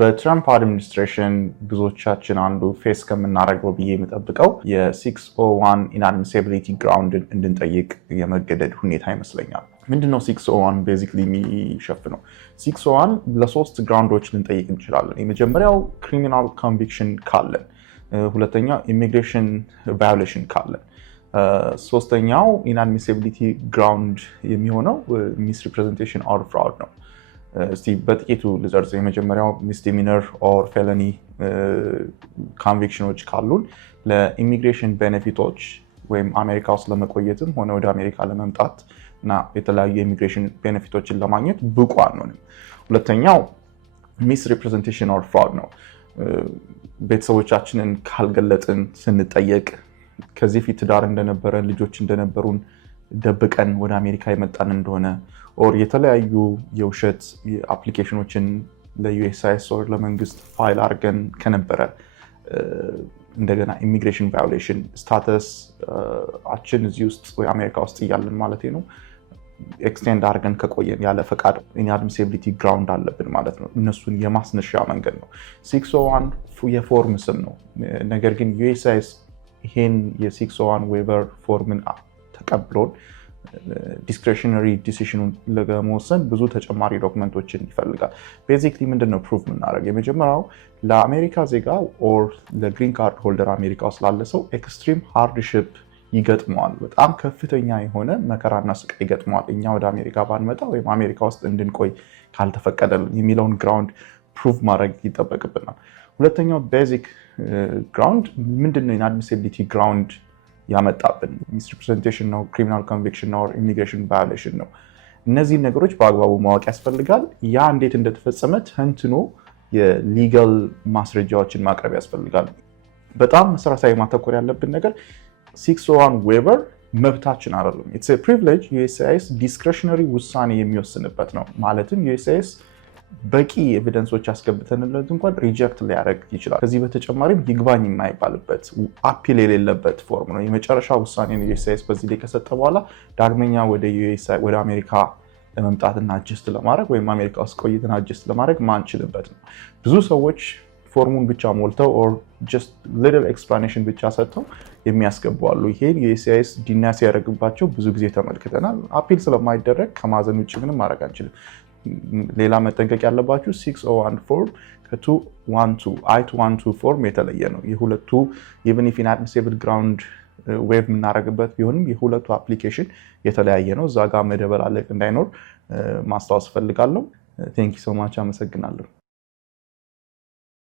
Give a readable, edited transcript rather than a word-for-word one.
በትራምፕ አድሚኒስትሬሽን ብዙዎቻችን አንዱ ፌስ ከምናደርገው ብዬ የምጠብቀው የ601 ኢንአድሚሲቢሊቲ ግራውንድን እንድንጠይቅ የመገደድ ሁኔታ ይመስለኛል። ምንድነው 601 ቤዚክሊ የሚሸፍነው? 601 ለሶስት ግራውንዶች ልንጠይቅ እንችላለን። የመጀመሪያው ክሪሚናል ኮንቪክሽን ካለን፣ ሁለተኛው ኢሚግሬሽን ቫዮሌሽን ካለን፣ ሶስተኛው ኢንአድሚሲቢሊቲ ግራውንድ የሚሆነው ሚስሪፕሬዘንቴሽን ኦር ፍራውድ ነው። እስቲ በጥቂቱ ልዘርዝ። የመጀመሪያው ሚስዲሚነር ኦር ፌለኒ ኮንቪክሽኖች ካሉን ለኢሚግሬሽን ቤኔፊቶች ወይም አሜሪካ ውስጥ ለመቆየትም ሆነ ወደ አሜሪካ ለመምጣት እና የተለያዩ የኢሚግሬሽን ቤኔፊቶችን ለማግኘት ብቁ አንሆንም። ሁለተኛው ሚስሪፕሬዘንቴሽን ኦር ፍራውድ ነው። ቤተሰቦቻችንን ካልገለጥን ስንጠየቅ ከዚህ ፊት ትዳር እንደነበረን ልጆች እንደነበሩን ደብቀን ወደ አሜሪካ የመጣን እንደሆነ ኦር የተለያዩ የውሸት አፕሊኬሽኖችን ለዩኤስሲአይኤስ ኦር ለመንግስት ፋይል አድርገን ከነበረ እንደገና ኢሚግሬሽን ቫዮሌሽን ስታተስ አችን እዚህ ውስጥ ወይ አሜሪካ ውስጥ እያለን ማለት ነው ኤክስቴንድ አድርገን ከቆየን ያለ ፈቃድ ኢንአድሚሲቢሊቲ ግራውንድ አለብን ማለት ነው። እነሱን የማስነሻ መንገድ ነው። 601 የፎርም ስም ነው። ነገር ግን ዩኤስሲአይኤስ ይሄን የ601 ዌቨር ፎርምን ተቀብሎን ዲስክሬሽነሪ ዲሲሽኑን ለመወሰን ብዙ ተጨማሪ ዶክመንቶችን ይፈልጋል። ቤዚክሊ ምንድነው ፕሩቭ የምናደርግ? የመጀመሪያው ለአሜሪካ ዜጋ ኦር ለግሪን ካርድ ሆልደር አሜሪካ ውስጥ ላለ ሰው ኤክስትሪም ሃርድሺፕ ይገጥመዋል። በጣም ከፍተኛ የሆነ መከራና ስቃይ ይገጥመዋል እኛ ወደ አሜሪካ ባንመጣ ወይም አሜሪካ ውስጥ እንድንቆይ ካልተፈቀደልን የሚለውን ግራውንድ ፕሩቭ ማድረግ ይጠበቅብናል። ሁለተኛው ቤዚክ ግራውንድ ምንድነው? ኢንአድሚሲቢሊቲ ግራውንድ ያመጣብን ሚስሪፕሬዘንቴሽን ነው፣ ክሪሚናል ኮንቪክሽን ነው፣ ኢሚግሬሽን ቫዮሌሽን ነው። እነዚህን ነገሮች በአግባቡ ማወቅ ያስፈልጋል። ያ እንዴት እንደተፈጸመ ተንትኖ የሊጋል ማስረጃዎችን ማቅረብ ያስፈልጋል። በጣም መሰረታዊ ማተኮር ያለብን ነገር 601 ዌቨር መብታችን አይደለም። ኢትስ ኤ ፕሪቪሌጅ ዩኤስሲአይኤስ ዲስክሬሽነሪ ውሳኔ የሚወስንበት ነው። ማለትም ዩኤስሲአይኤስ በቂ ኤቪደንሶች ያስገብተንለት እንኳን ሪጀክት ሊያደርግ ይችላል። ከዚህ በተጨማሪም ይግባኝ የማይባልበት አፒል የሌለበት ፎርም ነው። የመጨረሻ ውሳኔ ዩኤስሲአይኤስ በዚህ ላይ ከሰጠ በኋላ ዳግመኛ ወደ አሜሪካ ለመምጣትና አጀስት ለማድረግ ወይም አሜሪካ ውስጥ ቆይተን አጀስት ለማድረግ ማንችልበት ነው። ብዙ ሰዎች ፎርሙን ብቻ ሞልተው ኦር ጀስት ሊትል ኤክስፕላኔሽን ብቻ ሰጥተው የሚያስገቡ አሉ። ይሄን ዩኤስሲአይኤስ ዲናይ ሲያደርግባቸው ብዙ ጊዜ ተመልክተናል። አፒል ስለማይደረግ ከማዘን ውጭ ምንም ማድረግ አንችልም። ሌላ መጠንቀቅ ያለባችሁ 601 ፎርም ከ212 ፎርም የተለየ ነው። የሁለቱ ኢቨን ኢፍ ኢንአድሚሲብል ግራውንድ ዌቭ የምናደርግበት ቢሆንም የሁለቱ አፕሊኬሽን የተለያየ ነው። እዛ ጋር መደበላለቅ እንዳይኖር ማስታወስ ፈልጋለሁ። ቴንክ ዩ ሶ ማች። አመሰግናለሁ።